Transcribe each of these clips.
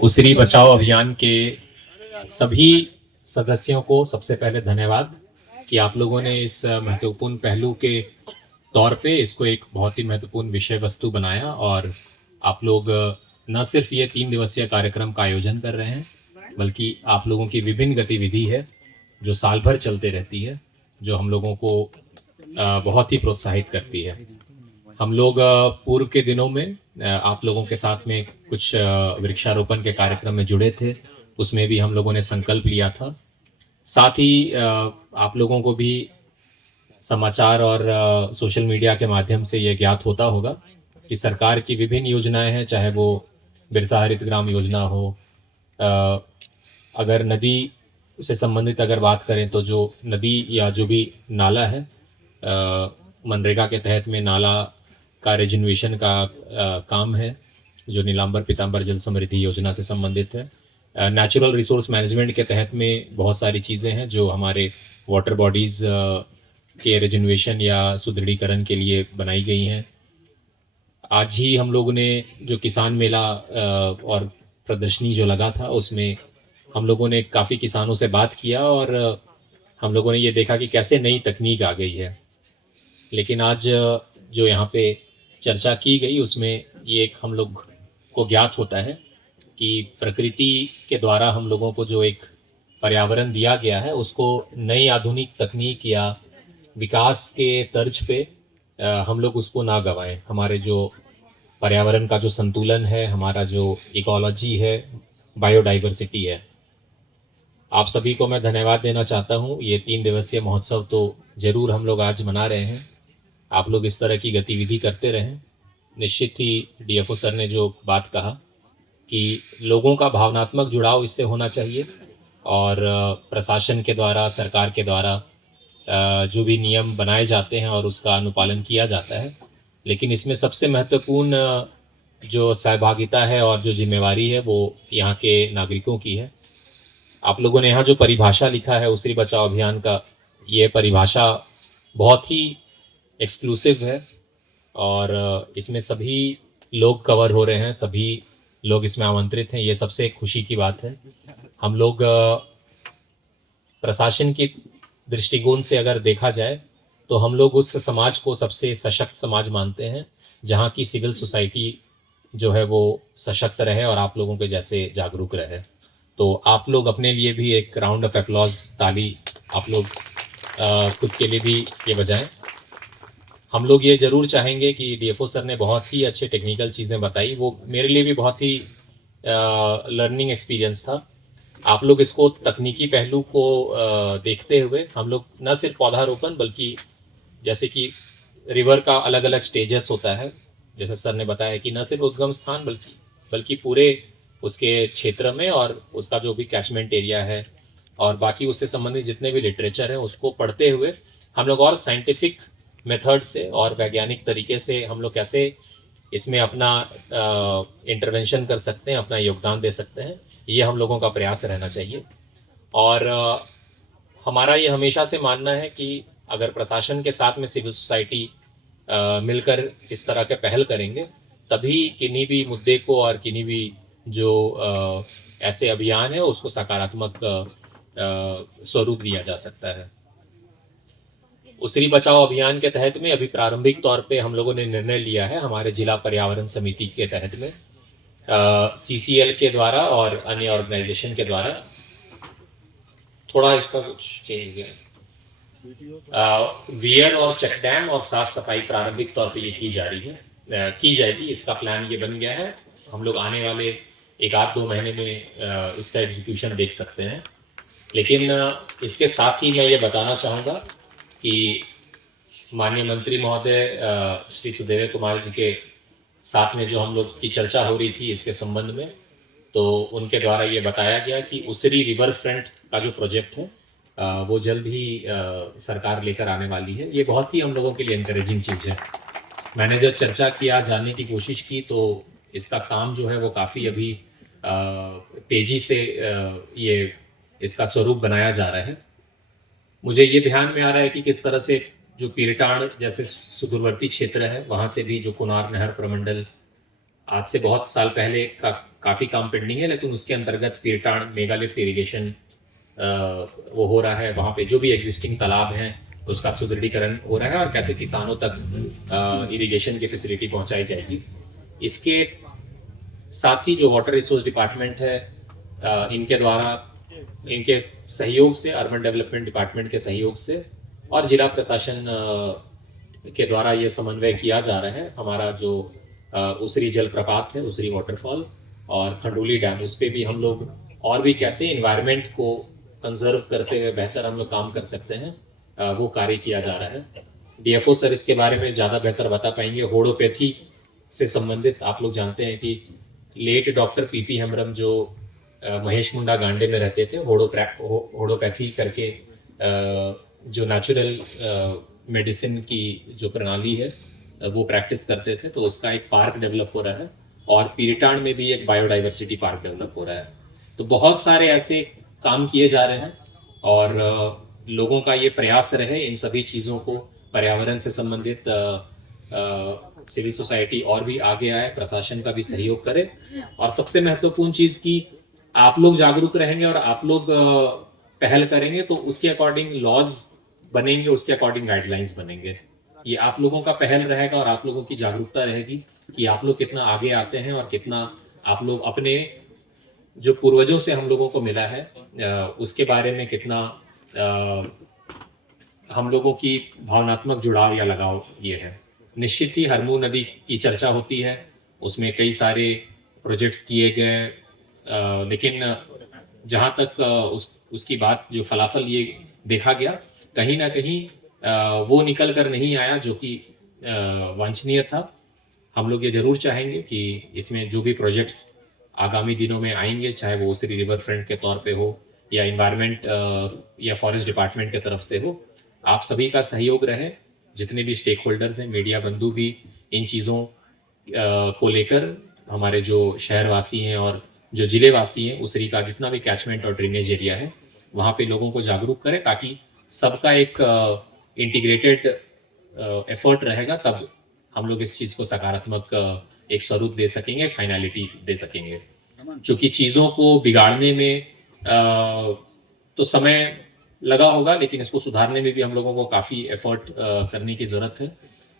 उसिरी बचाओ अभियान के सभी सदस्यों को सबसे पहले धन्यवाद कि आप लोगों ने इस महत्वपूर्ण पहलू के तौर पे इसको एक बहुत ही महत्वपूर्ण विषय वस्तु बनाया और आप लोग न सिर्फ ये 3 दिवसीय कार्यक्रम का आयोजन कर रहे हैं, बल्कि आप लोगों की विभिन्न गतिविधि है जो साल भर चलते रहती है, जो हम लोगों को बहुत ही प्रोत्साहित करती है। हम लोग पूर्व के दिनों में आप लोगों के साथ में कुछ वृक्षारोपण के कार्यक्रम में जुड़े थे, उसमें भी हम लोगों ने संकल्प लिया था। साथ ही आप लोगों को भी समाचार और सोशल मीडिया के माध्यम से ये ज्ञात होता होगा कि सरकार की विभिन्न योजनाएं हैं, चाहे वो बिरसा हरित ग्राम योजना हो, अ, अगर नदी से संबंधित अगर बात करें तो जो नदी या जो भी नाला है, मनरेगा के तहत में नाला का रिजनरेशन का काम है जो नीलांबर पीतांबर जल समृद्धि योजना से संबंधित है। नेचुरल रिसोर्स मैनेजमेंट के तहत में बहुत सारी चीज़ें हैं जो हमारे वाटर बॉडीज़ के रिजनरेशन या सुदृढ़ीकरण के लिए बनाई गई हैं। आज ही हम लोगों ने जो किसान मेला और प्रदर्शनी जो लगा था उसमें हम लोगों ने काफ़ी किसानों से बात किया और हम लोगों ने ये देखा कि कैसे नई तकनीक आ गई है। लेकिन आज जो यहाँ पे चर्चा की गई उसमें ये एक हम लोग को ज्ञात होता है कि प्रकृति के द्वारा हम लोगों को जो एक पर्यावरण दिया गया है उसको नई आधुनिक तकनीक या विकास के तर्ज पे हम लोग उसको ना गंवाएं। हमारे जो पर्यावरण का जो संतुलन है, हमारा जो इकोलॉजी है, बायोडाइवर्सिटी है, आप सभी को मैं धन्यवाद देना चाहता हूँ। ये 3 दिवसीय महोत्सव तो ज़रूर हम लोग आज मना रहे हैं, आप लोग इस तरह की गतिविधि करते रहें। निश्चित ही डीएफओ सर ने जो बात कहा कि लोगों का भावनात्मक जुड़ाव इससे होना चाहिए और प्रशासन के द्वारा, सरकार के द्वारा जो भी नियम बनाए जाते हैं और उसका अनुपालन किया जाता है, लेकिन इसमें सबसे महत्वपूर्ण जो सहभागिता है और जो जिम्मेवारी है वो यहाँ के नागरिकों की है। आप लोगों ने यहाँ जो परिभाषा लिखा है उसिरी बचाओ अभियान का, ये परिभाषा बहुत ही एक्सक्लूसिव है और इसमें सभी लोग कवर हो रहे हैं, सभी लोग इसमें आमंत्रित हैं, ये सबसे खुशी की बात है। हम लोग प्रशासन की दृष्टिकोण से अगर देखा जाए तो हम लोग उस समाज को सबसे सशक्त समाज मानते हैं जहाँ की सिविल सोसाइटी जो है वो सशक्त रहे और आप लोगों के जैसे जागरूक रहे। तो आप लोग अपने लिए भी एक राउंड ऑफ एप्लॉज, ताली आप लोग खुद के लिए भी ये बजाएं। हम लोग ये ज़रूर चाहेंगे कि डीएफओ सर ने बहुत ही अच्छे टेक्निकल चीज़ें बताई, वो मेरे लिए भी बहुत ही लर्निंग एक्सपीरियंस था। आप लोग इसको तकनीकी पहलू को देखते हुए हम लोग न सिर्फ पौधारोपण बल्कि जैसे कि रिवर का अलग अलग स्टेजेस होता है, जैसे सर ने बताया कि न सिर्फ उद्गम स्थान बल्कि पूरे उसके क्षेत्र में और उसका जो भी कैचमेंट एरिया है और बाकी उससे संबंधित जितने भी लिटरेचर है उसको पढ़ते हुए हम लोग और साइंटिफिक मेथड से और वैज्ञानिक तरीके से हम लोग कैसे इसमें अपना इंटरवेंशन कर सकते हैं, अपना योगदान दे सकते हैं, ये हम लोगों का प्रयास रहना चाहिए। और हमारा ये हमेशा से मानना है कि अगर प्रशासन के साथ में सिविल सोसाइटी मिलकर इस तरह के पहल करेंगे तभी किन्हीं भी मुद्दे को और किन्हीं भी जो ऐसे अभियान है उसको सकारात्मक स्वरूप दिया जा सकता है। उसिरी बचाओ अभियान के तहत में अभी प्रारंभिक तौर पे हम लोगों ने निर्णय लिया है हमारे जिला पर्यावरण समिति के तहत में सीसीएल के द्वारा और अन्य ऑर्गेनाइजेशन के द्वारा थोड़ा इसका कुछ चेंज है, वियर और चेक डैम और साफ सफाई प्रारंभिक तौर पे ये की जा रही है, की जाएगी। इसका प्लान ये बन गया है, हम लोग आने वाले 1-2 महीने में इसका एग्जीक्यूशन देख सकते हैं। लेकिन इसके साथ ही मैं ये बताना चाहूँगा कि माननीय मंत्री महोदय श्री सुदेव कुमार जी के साथ में जो हम लोग की चर्चा हो रही थी इसके संबंध में, तो उनके द्वारा ये बताया गया कि उसिरी रिवर फ्रंट का जो प्रोजेक्ट है वो जल्द ही सरकार लेकर आने वाली है। ये बहुत ही हम लोगों के लिए इनकरेजिंग चीज़ है। मैंने जब चर्चा किया, जानने की कोशिश की, तो इसका काम जो है वो काफ़ी अभी तेज़ी से ये इसका स्वरूप बनाया जा रहा है। मुझे ये ध्यान में आ रहा है कि किस तरह से जो पीरटाण जैसे सुदूरवर्ती क्षेत्र है वहाँ से भी जो कुनार नहर प्रमंडल आज से बहुत साल पहले का काफ़ी काम पेंडिंग है, लेकिन उसके अंतर्गत पीरटाण मेगा लिफ्ट इरिगेशन वो हो रहा है। वहाँ पे जो भी एग्जिस्टिंग तालाब हैं उसका सुदृढ़ीकरण हो रहा है और कैसे किसानों तक इरिगेशन की फैसिलिटी पहुँचाई जाएगी। इसके साथ ही जो वाटर रिसोर्स डिपार्टमेंट है, इनके द्वारा, इनके सहयोग से, अर्बन डेवलपमेंट डिपार्टमेंट के सहयोग से और जिला प्रशासन के द्वारा ये समन्वय किया जा रहा है। हमारा जो उसरी जलप्रपात है, उसरी वाटरफॉल और खंडोली डैम, उस पर भी हम लोग और भी कैसे इन्वायरमेंट को कंजर्व करते हुए बेहतर हम लोग काम कर सकते हैं, वो कार्य किया जा रहा है। डीएफओ सर इसके बारे में ज़्यादा बेहतर बता पाएंगे। होड़ोपैथी से संबंधित आप लोग जानते हैं कि लेट डॉक्टर पीपी हेम्ब्रम जो महेश मुंडा गांडे में रहते थे, होड़ोपैथी करके जो नेचुरल मेडिसिन की जो प्रणाली है वो प्रैक्टिस करते थे, तो उसका एक पार्क डेवलप हो रहा है और पीरटाण में भी एक बायोडाइवर्सिटी पार्क डेवलप हो रहा है। तो बहुत सारे ऐसे काम किए जा रहे हैं और लोगों का ये प्रयास रहे इन सभी चीज़ों को, पर्यावरण से संबंधित सिविल सोसाइटी और भी आगे आए, प्रशासन का भी सहयोग करे और सबसे महत्वपूर्ण चीज़ की आप लोग जागरूक रहेंगे और आप लोग पहल करेंगे तो उसके अकॉर्डिंग लॉज बनेंगे, उसके अकॉर्डिंग गाइडलाइंस बनेंगे। ये आप लोगों का पहल रहेगा और आप लोगों की जागरूकता रहेगी कि आप लोग कितना आगे आते हैं और कितना आप लोग अपने जो पूर्वजों से हम लोगों को मिला है उसके बारे में कितना हम लोगों की भावनात्मक जुड़ाव या लगाव ये है। निश्चित ही हरमू नदी की चर्चा होती है, उसमें कई सारे प्रोजेक्ट्स किए गए, लेकिन जहाँ तक उसकी बात जो फलाफल ये देखा गया, कहीं ना कहीं वो निकल कर नहीं आया जो कि वांछनीय था। हम लोग ये जरूर चाहेंगे कि इसमें जो भी प्रोजेक्ट्स आगामी दिनों में आएंगे, चाहे वो उसरी रिवर फ्रंट के तौर पे हो या इन्वायरमेंट या फॉरेस्ट डिपार्टमेंट की तरफ से हो, आप सभी का सहयोग रहे। जितने भी स्टेक होल्डर्स हैं, मीडिया बंधु भी इन चीज़ों को लेकर, हमारे जो शहरवासी हैं और जो जिले वासी हैं, उसरी का जितना भी कैचमेंट और ड्रेनेज एरिया है वहाँ पे लोगों को जागरूक करें, ताकि सबका एक इंटीग्रेटेड एफर्ट रहेगा, तब हम लोग इस चीज़ को सकारात्मक एक स्वरूप दे सकेंगे, फाइनलिटी दे सकेंगे। क्योंकि चीज़ों को बिगाड़ने में तो समय लगा होगा, लेकिन इसको सुधारने में भी हम लोगों को काफ़ी एफर्ट करने की ज़रूरत है।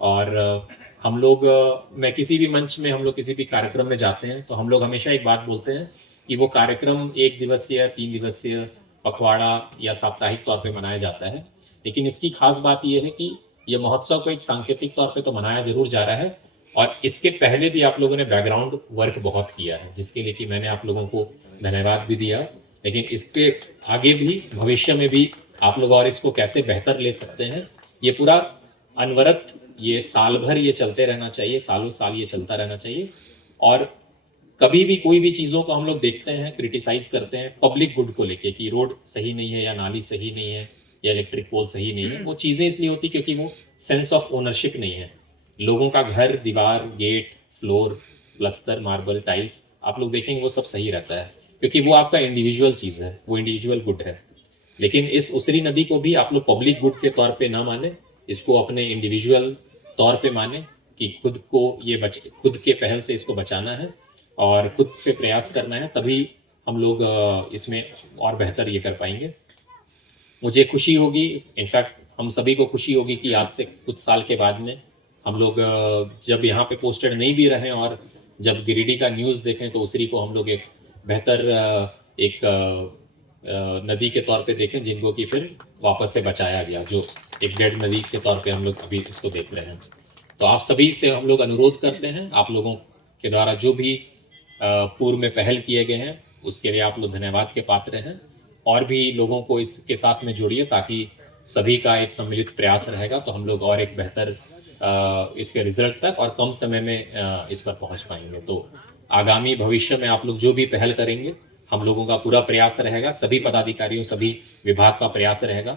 और हम लोग, मैं किसी भी मंच में, हम लोग किसी भी कार्यक्रम में जाते हैं तो हम लोग हमेशा एक बात बोलते हैं कि वो कार्यक्रम 1 दिवसीय, 3 दिवसीय, पखवाड़ा या साप्ताहिक तौर पे मनाया जाता है, लेकिन इसकी खास बात यह है कि यह महोत्सव को एक सांकेतिक तौर पे तो मनाया जरूर जा रहा है, और इसके पहले भी आप लोगों ने बैकग्राउंड वर्क बहुत किया है, जिसके लिए कि मैंने आप लोगों को धन्यवाद भी दिया। लेकिन इसके आगे भी, भविष्य में भी आप लोग और इसको कैसे बेहतर ले सकते हैं, ये पूरा अनवरत, ये साल भर ये चलते रहना चाहिए, सालों साल ये चलता रहना चाहिए। और कभी भी कोई भी चीज़ों को हम लोग देखते हैं, क्रिटिसाइज करते हैं पब्लिक गुड को लेके कि रोड सही नहीं है या नाली सही नहीं है या इलेक्ट्रिक पोल सही नहीं है, वो चीज़ें इसलिए होती क्योंकि वो सेंस ऑफ ओनरशिप नहीं है। लोगों का घर, दीवार, गेट, फ्लोर, प्लस्तर, मार्बल, टाइल्स, आप लोग देखेंगे वो सब सही रहता है क्योंकि वो आपका इंडिविजुअल चीज़ है, वो इंडिविजुअल गुड है। लेकिन इस उसरी नदी को भी आप लोग पब्लिक गुड के तौर पे ना माने, इसको अपने इंडिविजुअल तौर पे माने कि खुद को ये खुद के पहल से इसको बचाना है और खुद से प्रयास करना है, तभी हम लोग इसमें और बेहतर ये कर पाएंगे। मुझे खुशी होगी, इनफैक्ट हम सभी को खुशी होगी कि आज से कुछ साल के बाद में हम लोग जब यहाँ पे पोस्टेड नहीं भी रहें और जब गिरिडीह का न्यूज़ देखें तो उसरी को हम लोग एक बेहतर एक नदी के तौर पे देखें, जिनको कि फिर वापस से बचाया गया, जो एक डेड नदी के तौर पे हम लोग अभी इसको देख रहे हैं। तो आप सभी से हम लोग अनुरोध करते हैं, आप लोगों के द्वारा जो भी पूर्व में पहल किए गए हैं उसके लिए आप लोग धन्यवाद के पात्र हैं, और भी लोगों को इसके साथ में जोड़िए ताकि सभी का एक सम्मिलित प्रयास रहेगा, तो हम लोग और एक बेहतर इसके रिजल्ट तक और कम समय में इस पर पहुंच पाएंगे। तो आगामी भविष्य में आप लोग जो भी पहल करेंगे, हम लोगों का पूरा प्रयास रहेगा, सभी पदाधिकारियों, सभी विभाग का प्रयास रहेगा।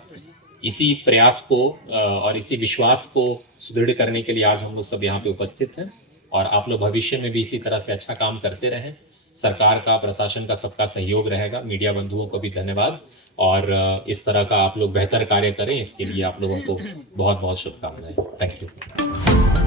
इसी प्रयास को और इसी विश्वास को सुदृढ़ करने के लिए आज हम लोग सब यहाँ पे उपस्थित हैं, और आप लोग भविष्य में भी इसी तरह से अच्छा काम करते रहें। सरकार का, प्रशासन का, सबका सहयोग रहेगा। मीडिया बंधुओं को भी धन्यवाद, और इस तरह का आप लोग बेहतर कार्य करें, इसके लिए आप लोगों को बहुत बहुत शुभकामनाएं। Thank you.